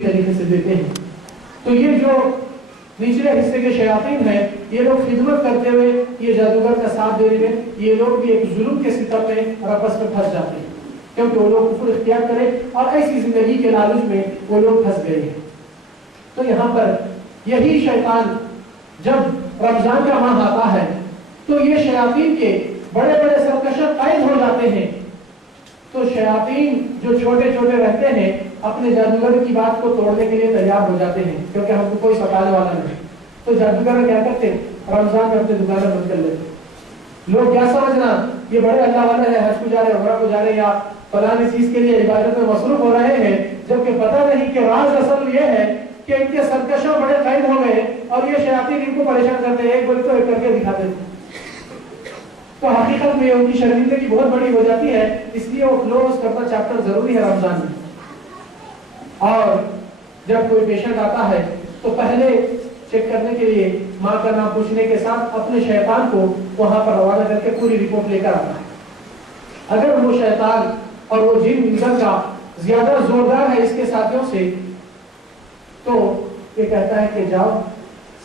طریقے سے دیتے ہیں. تو یہ جو نچلے حصے کے شیاطین ہیں یہ لوگ خدمت کرتے ہوئے یہ جادوگر کا ساتھ دے رہے ہیں. یہ لوگ بھی ایک ظلم کے ستم میں اور آپس میں پھنس جاتے ہیں کیونکہ وہ لوگ کفر اختیار کرے اور ایسی زندگی کے لالچ میں وہ لوگ پھنس گئے ہیں. تو یہاں پر یہی شیطان جب رمضان کا ماہ آتا ہے تو یہ شیاطین کے بڑے بڑے سرکشہ قید ہو جاتے ہیں. تو شیاطین جو چھوٹے چھوٹے رہتے ہیں اپنے جادوگر کی بات کو توڑنے کے لیے تیار ہو جاتے ہیں کیونکہ ہم کو کوئی ستانے والا نہیں. تو جادوگر کیا کرتے ہیں رمضان میں اپنے دکانیں بند کر لیتے. لوگ کیا سمجھنا یہ بڑے اللہ والے ہیں, حج کو جا رہے, عمرہ کو جا رہے یا فلاں چیز کے لیے عبادت میں مصروف ہو رہے ہیں, جبکہ پتہ نہیں کہ راز اصل یہ ہے کہ ان کے سرکشوں بڑے قید ہو گئے اور یہ شیاطین ان کو پریشان کرتے ہیں. ایک بول تو ایک کر کے دکھاتے ہیں. تو حقیقت میں ان کی شرمندگی بہت بڑی ہو جاتی ہے. اس لیے وہ کلوز کرنا چیپٹر ضروری ہے رمضان میں. اور جب کوئی پیشنٹ آتا ہے تو پہلے چیک کرنے کے لیے ماں کا نام پوچھنے کے ساتھ اپنے شیطان کو وہاں پر روانہ کر کے پوری رپورٹ لے کر آتا ہے. اگر وہ شیطان اور وہ جن انسان کا زیادہ زوردار ہے اس کے ساتھیوں سے تو یہ کہتا ہے کہ جاؤ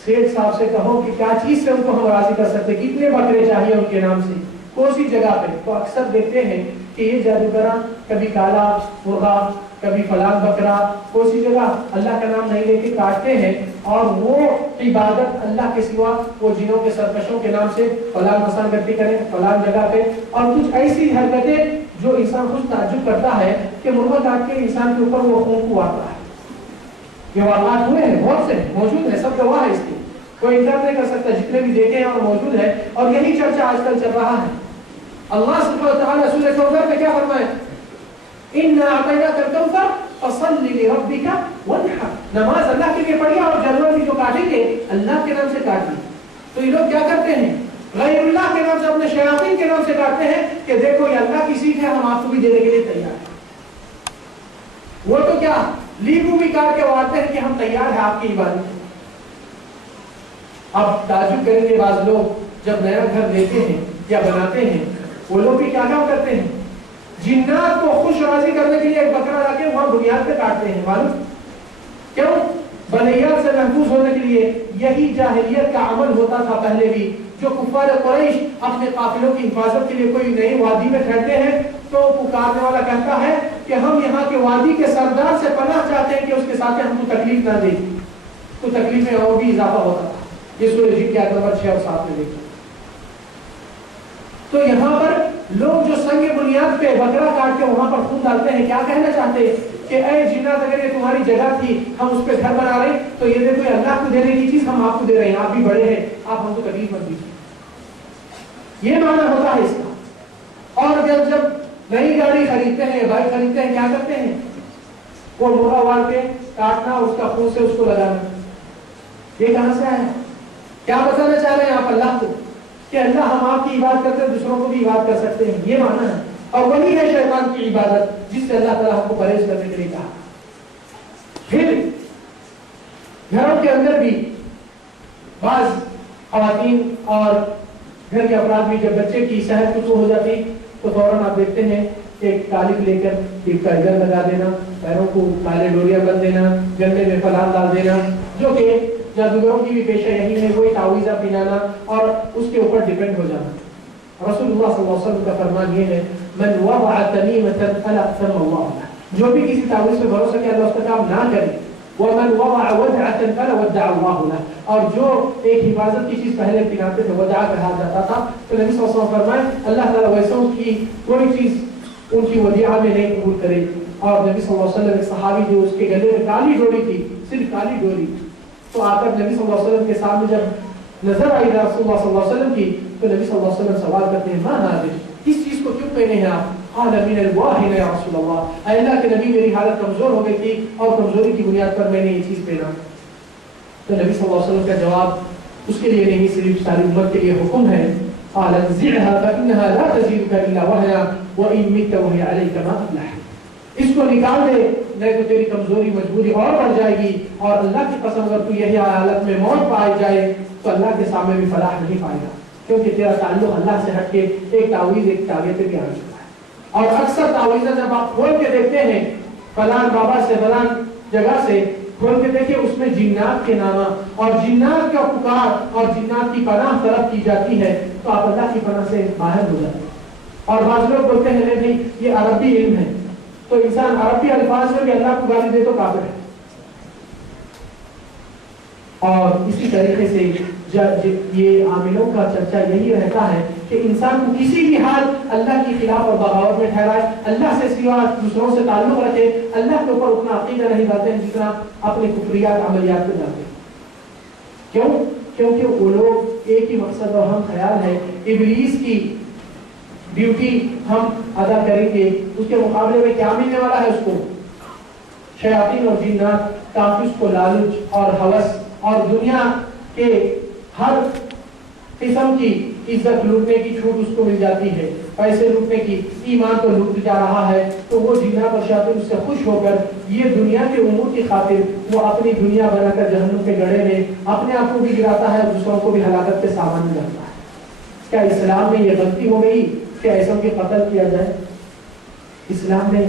سیٹ صاحب سے کہو کہ کیا چیز سے ان کو ہم راضی کر سکتے, کتنے بکرے چاہیے ان کے نام سے, کون سی جگہ پہ. تو اکثر دیکھتے ہیں کہ یہ جادوگراں کبھی کالا مرغا کبھی فلاں بکرا کون سی جگہ اللہ کا نام نہیں لے کے کاٹتے ہیں اور وہ عبادت اللہ کے سوا وہ جنوں کے سرکشوں کے نام سے فلاں مسان کرتی کریں فلاں جگہ پہ. اور کچھ ایسی حرکتیں جو انسان خود تعجب کرتا ہے کہ مرغا کاٹ کے انسان کے اوپر وہ خون کو آتا ہے. یہ واقعات ہوئے ہیں, بہت سے موجود ہیں, سب گواہ ہے اس کی, کوئی انکار نہیں کر سکتا. جتنے بھی دیکھے ہیں اور موجود ہے اور یہی چرچا آج کل چل رہا ہے. اللہ سبحانہ وتعالی سورہ کوثر میں کیا فرمائے, اِنَّا أَعْطَيْنَاكَ الْكَوْثَرَ فَصَلِّ لِرَبِّكَ وَانْحَرْ. نماز اللہ کے لیے پڑھی اور جانور بھی جو کاٹیں گے اللہ کے نام سے کاٹیں. تو یہ لوگ کیا کرتے ہیں غیر اللہ کے نام سے اپنے شیاطین کے نام سے کاٹتے ہیں کہ دیکھو یہ اللہ کی سیکھ ہے, ہم آپ کو بھی دینے کے لیے تیار ہیں. وہ تو کیا لیبو بھی کاٹ کے آتے ہیں کہ ہم تیار ہیں آپ کی عبادت. اب تعجب کریں گے بعض لوگ جب نیا گھر لیتے ہیں یا بناتے ہیں وہ لوگ بھی کیا کام کرتے ہیں جنات کو خوش راضی کرنے کے لیے ایک بکرا لا کے وہاں بنیاد پہ کاٹتے ہیں. معلوم کیوں؟ بنیاد سے محفوظ ہونے کے لیے. یہی جاہلیت کا عمل ہوتا تھا پہلے بھی. جو کفار قریش اپنے قافلوں کی حفاظت کے لیے کوئی نئی وادی میں ٹھہرتے ہیں تو پکارنے والا کہتا ہے کہ ہم یہاں کے وادی کے سردار سے پناہ چاہتے ہیں کہ اس کے ساتھ ہم کو تکلیف نہ دیں. تو تکلیف میں اور بھی اضافہ ہوتا تھا. یہ سورہ جن کی آیت نمبر 6 اور 7 میں دیکھیں. تو یہاں پر لوگ جو سنگ بنیاد پہ بکرا کاٹ کے وہاں پر خون ڈالتے ہیں کیا کہنا چاہتے ہیں کہ اے جنات اگر یہ تمہاری جگہ تھی ہم اس پہ گھر بنا رہے تو یہ دیکھو اللہ کو دینے کی چیز ہم آپ کو دے رہے ہیں, آپ بھی بڑے ہیں, آپ ہم کو تکلیف مت دیجیے. یہ معنی ہوتا ہے اس کا. اور جب نئی گاڑی خریدتے ہیں بائک خریدتے ہیں کیا کرتے ہیں وہ مرغا وار کے کاٹنا اس کا خون سے اس کو لگانا. یہ کہاں سے آیا؟ کیا بتانا چاہ رہے ہیں آپ اللہ کو کہ اللہ ہم آپ کی عبادت کرتے ہیں دوسروں کو بھی عبادت کر سکتے ہیں. یہ معنی ہے. اور وہی ہے شیطان کی عبادت جس سے اللہ تعالیٰ ہم کو پرہیز کرنے کے لیے کہا. پھر گھروں کے اندر بھی بعض خواتین اور گھر کے افراد بھی جب بچے کی صحت کچھ ہو جاتی تو فوراً آپ دیکھتے ہیں ایک قالب لے کر ٹیپ کا اجر لگا دینا, پیروں کو کالے ڈوریاں بن دینا, گلے میں فلان ڈال دینا, جو کہ جادوگروں کی بھی پیشہ یہی ہے, وہی تعویذہ پہنانا اور اس کے اوپر ڈیپینڈ ہو جانا. رسول اللہ صلی اللہ علیہ وسلم کا فرمان یہ ہے من وضع تمیمة فلا أتم الله له. جو بھی کسی تعویذ پہ بھروسہ کیا اللہ اس کا کام نہ کرے. ومن وضع ودعة فلا ودع الله له. اور جو ایک حفاظت کی چیز پہلے پہناتے تھے ودع کہا جاتا تھا تو نبی صلی اللہ علیہ وسلم فرمائے اللہ تعالیٰ ویسوں کی کوئی چیز ان کی ودیعہ میں نہیں قبول کرے. اور نبی صلی اللہ علیہ وسلم ایک صحابی جو اس کے گلے میں کالی ڈوری تھی, صرف کالی ڈوری, تو آ کر نبی صلی اللہ علیہ وسلم کے سامنے جب نظر آئی رسول اللہ صلی اللہ علیہ وسلم کی تو نبی صلی اللہ علیہ وسلم سوال کرتے ہیں ما هذا, اس چیز کو کیوں پہنے ہیں آپ؟ قال من الواهن یا رسول اللہ, اے اللہ کے نبی میری حالت کمزور ہو گئی تھی اور کمزوری کی بنیاد پر میں نے یہ چیز پہنا. تو نبی صلی اللہ علیہ وسلم کا جواب اس کے لیے نہیں صرف ساری امت کے لیے حکم ہے. قال انزعها فانها لا تزيدك الا وهنا وان مت وهي عليك ما افلح. اس کو نکال دے نہیں تو تیری کمزوری مجبوری اور بڑھ جائے گی اور اللہ کی قسم اگر تو یہی حالت میں موت پائی جائے تو اللہ کے سامنے بھی فلاح نہیں پائے گا کیونکہ تیرا تعلق اللہ سے ہٹ کے ایک تعویذ ایک تعویذ پہ بھی آ چکا ہے. اور اکثر تعویذیں جب آپ کھول کے دیکھتے ہیں فلان بابا سے فلان جگہ سے کھول کے دیکھیں اس میں جنات کے نامہ اور جنات کا پکار اور جنات کی پناہ طلب کی جاتی ہے تو آپ اللہ کی پناہ سے باہر ہو جاتے ہیں. اور بعض لوگ بولتے ہیں نہیں یہ عربی علم ہے تو انسان عربی الفاظ میں بھی اللہ کو گالی دے تو کافر ہے. اور اسی طریقے سے یہ عاملوں کا چرچا یہی رہتا ہے کہ انسان کو کسی بھی حال اللہ کی خلاف اور بغاوت میں ٹھہرائے, اللہ سے سوا دوسروں سے تعلق رکھے, اللہ کے اوپر اتنا عقیدہ نہیں ڈالتے ہیں جتنا اپنے کفریات عملیات کو ڈالتے ہیں. کیوں؟ کیونکہ وہ لوگ ایک ہی مقصد اور ہم خیال ہے ابلیس کی ڈیوٹی ہم ادا کریں گے, اس کے مقابلے میں کیا ملنے والا ہے اس کو؟ شیاطین اور جنات کافی اس کو لالچ اور ہوس اور دنیا کے ہر قسم کی عزت لوٹنے کی چھوٹ اس کو مل جاتی ہے, پیسے لوٹنے کی, ایمان تو لوٹ جا رہا ہے تو وہ جنات اور شیاطین اس سے خوش ہو کر یہ دنیا کے امور کی خاطر وہ اپنی دنیا بنا کر جہنم کے گڑھے میں اپنے آپ کو بھی گراتا ہے اور دوسروں کو بھی ہلاکت کے سامان میں ڈالتا ہے. کیا اسلام میں یہ غلطی ہو گئی کہ ایسوں کے قتل کیا جائے؟ اسلام میں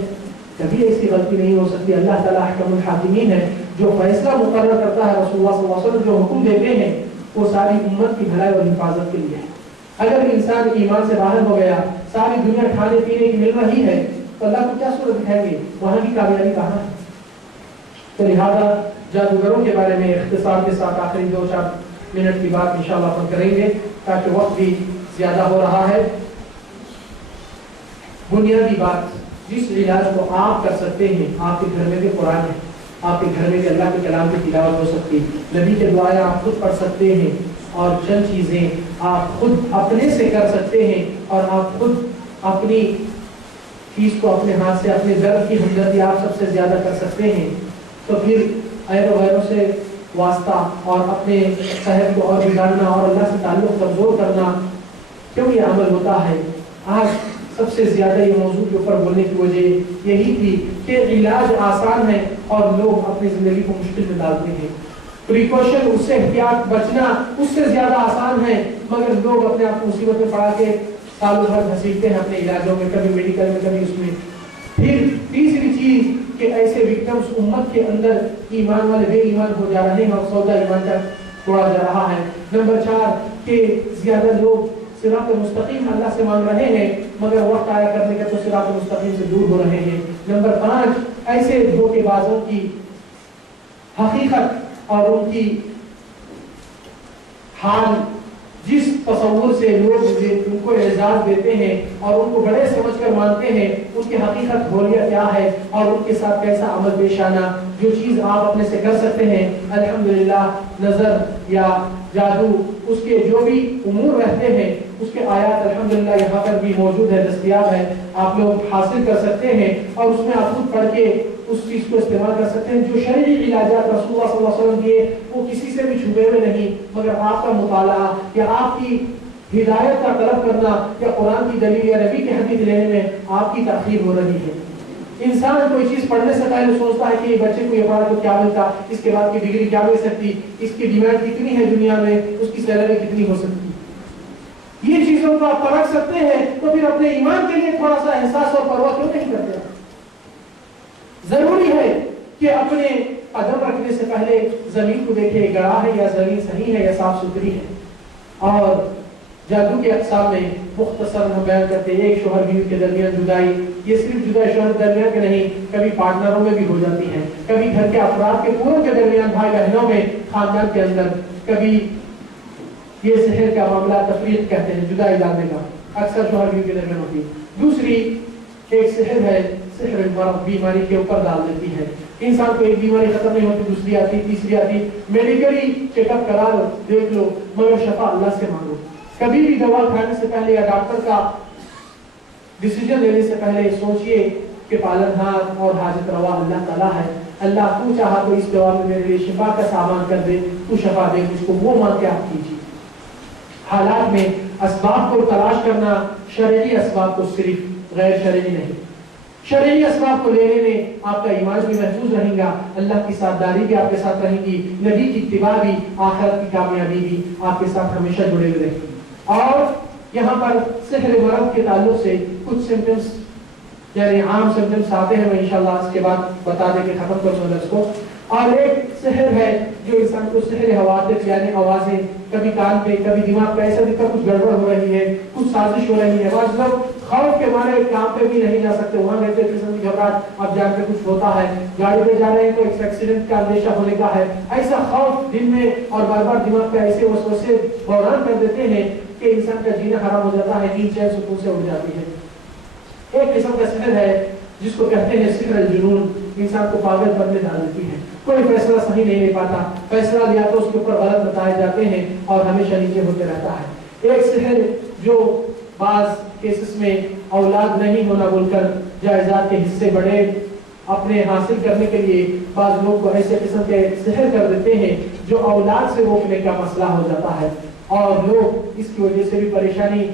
کبھی ایسی غلطی نہیں ہو سکتی. اللہ تعالیٰ احکم الحاکمین ہے, جو فیصلہ مقرر کرتا ہے رسول اللہ صلی اللہ علیہ وسلم جو حکم دیتے ہیں وہ ساری امت کی بھلائی اور حفاظت کے لیے ہے. اگر انسان ایمان سے باہر ہو گیا, ساری دنیا کھانے پینے کی مل رہی ہے تو اللہ کو کیا صورت دکھائیں گے, وہاں کی کامیابی کہاں ہے؟ تو لہٰذا جادوگروں کے بارے میں اختصار کے ساتھ آخری 2-4 منٹ کی بات انشاءاللہ ہم کریں گے تاکہ وقت بھی زیادہ ہو رہا ہے. بنیادی بات, جس علاج کو آپ کر سکتے ہیں, آپ کے گھر میں بھی قرآن ہے, آپ کے گھر میں بھی اللہ کے کلام کی تلاوت ہو سکتی ہے, نبی کے دعائیں آپ خود پڑھ سکتے ہیں, اور چند چیزیں آپ خود اپنے سے کر سکتے ہیں, اور آپ خود اپنی چیز کو اپنے ہاتھ سے, اپنے درد کی ہمدردی آپ سب سے زیادہ کر سکتے ہیں. تو پھر غیروں سے واسطہ اور اپنے صحت کو اور بگاڑنا اور اللہ سے تعلق کمزور کرنا, کیوں یہ عمل ہوتا ہے؟ آج سب سے زیادہ یہ موضوع کے اوپر بولنے کی وجہ یہی تھی کہ علاج آسان ہے اور لوگ اپنی زندگی کو مشکل میں ڈالتے ہیں. پریکاشن, اس سے احتیاط بچنا اس سے زیادہ آسان ہے, مگر لوگ اپنے آپ کو مصیبت میں پڑا کے سالوں بھر گھسیٹتے ہیں اپنے علاجوں میں, کبھی میڈیکل میں کبھی اس میں. پھر تیسری چیز کہ ایسے وکٹمز امت کے اندر ایمان والے بے ایمان ہو جا رہے ہیں اور سودا ایمان تک توڑا جا رہا ہے. نمبر 4 کہ زیادہ لوگ صراط مستقیم اللہ سے مانگ رہے ہیں مگر وقت آیا کرنے کا تو صراط مستقیم سے دور ہو رہے ہیں. نمبر 5 ایسے دھوکے بازوں کی حقیقت اور ان کی حال, جس تصور سے لوگ ان کو اعزاز دیتے ہیں اور ان کو بڑے سمجھ کر مانتے ہیں, ان کی حقیقت حولیہ کیا ہے اور ان کے ساتھ کیسا عمل پیش آنا. جو چیز آپ اپنے سے کر سکتے ہیں الحمدللہ, نظر یا جادو, اس کے جو بھی امور رہتے ہیں اس کے آیات الحمدللہ یہاں پر بھی موجود ہے, دستیاب ہے, آپ لوگ حاصل کر سکتے ہیں اور اس میں آپ خود پڑھ کے اس چیز کو استعمال کر سکتے ہیں. جو شرعی علاجات رسول اللہ صلی اللہ علیہ وسلم دیے وہ کسی سے بھی چھپے ہوئے نہیں, مگر آپ کا مطالعہ یا آپ کی ہدایت کا طلب کرنا یا قرآن کی دلیل یا نبی کی حدیث لینے میں آپ کی تاخیر ہو رہی ہے. انسان کوئی چیز پڑھنے سے پہلے سوچتا ہے کہ بچے کو یہ پڑھا تو کیا ملتا, اس کے بعد کی ڈگری کیا مل سکتی, اس کی ڈیمانڈ کتنی ہے دنیا میں, اس کی سیلری کتنی ہو سکتی. یہ چیزوں کو آپ پرکھ سکتے ہیں تو پھر اپنے ایمان کے لیے تھوڑا سا احساس اور پرواہ کیوں نہیں کرتے؟ ضروری ہے کہ اپنے قدم رکھنے سے پہلے زمین کو دیکھے, گڑا ہے یا زمین صحیح ہے یا صاف ستھری ہے. اور جادو کے اقسام میں مختصر ہم بیان کرتے ہیں. ایک شوہر بیوی کے درمیان جدائی, یہ صرف جدائی شوہر درمیان کے نہیں, کبھی پارٹنروں میں بھی ہو جاتی ہے, کبھی گھر کے افراد کے پوروں کے درمیان, بھائی بہنوں میں, خاندان کے اندر, کبھی یہ سحر کا معاملہ تفریق کہتے ہیں, جدائی ڈالنے کا, اکثر شوہر بیوی کے درمیان ہوتی ہے. دوسری ایک سحر ہے, سحر مرض, بیماری کے اوپر ڈال دیتی ہے. انسان کو ایک بیماری ختم نہیں ہوتی, دوسری آتی, تیسری آتی, میڈیکلی چیک اپ کرا لو, دیکھ لو, مگر شفا اللہ سے مانگو. کبھی بھی دوا کھانے سے پہلے یا ڈاکٹر کا ڈیسیجن لینے سے پہلے سوچئے کہ پالنہار اور حاجت روا اللہ تعالیٰ ہے. اللہ تو چاہا تو اس دوا میں میرے لیے شفا کا سامان کر دے, تو شفا دے مجھ کو, وہ مانگ کے آپ کیجیے. حالات میں اسباب کو تلاش کرنا, شرعی اسباب کو, صرف غیر شرعی نہیں. شرعی اسباب کو لینے میں آپ کا ایمان بھی محفوظ رہے گا, اللہ کی ساتھداری بھی آپ کے ساتھ رہے گی, نبی کی اتباع بھی, آخرت کی کامیابی بھی آپ کے ساتھ ہمیشہ جڑے ہوئے رہے گی. اور یہاں پر سحر مرض کے تعلق سے کچھ سمپٹمز یعنی عام سمٹمس آتے ہیں، میں انشاءاللہ اس کے بعد بتا دیں کہ ختم کر دوں اس کو. اور ایک سحر ہے جو انسان کو سحر حوادث یعنی آوازیں، کبھی کان پہ کبھی دماغ پہ ایسا دکھتا کچھ گڑبڑ ہو رہی ہے، کچھ سازش ہو رہی ہے. بعض لوگ خوف کے مارے کام پہ بھی نہیں جا سکتے، وہاں رہتے قسم کی گھبراہٹ، اب جان کے کچھ ہوتا ہے، گاڑی پہ جا رہے ہیں تو ایک ایکسیڈنٹ کا اندیشہ ہونے کا ہے. ایسا خوف دل میں اور بار بار دماغ پہ ایسے وسوسے فوراً کر دیتے ہیں کہ انسان کا جینا حرام ہو جاتا ہے، نیند چین سکون سے اڑ جاتی ہے. ایک قسم کا سحر ہے جس کو کہتے ہیں سحر الجنون، انسان کو پاگل پن میں ڈال دیتی ہے، کوئی فیصلہ صحیح نہیں لے پاتا، فیصلہ لیا تو اس کے اوپر غلط بتائے جاتے ہیں اور ہمیشہ نیچے ہوتے رہتا ہے. ایک سحر جو بعض کیسز میں اولاد نہیں ہونا بول کر جائیداد کے حصے بڑے اپنے حاصل کرنے کے لیے بعض لوگ کو ایسے قسم کے سحر کر دیتے ہیں جو اولاد سے روکنے کا مسئلہ ہو جاتا ہے، اور لوگ اس کی وجہ سے بھی پریشانی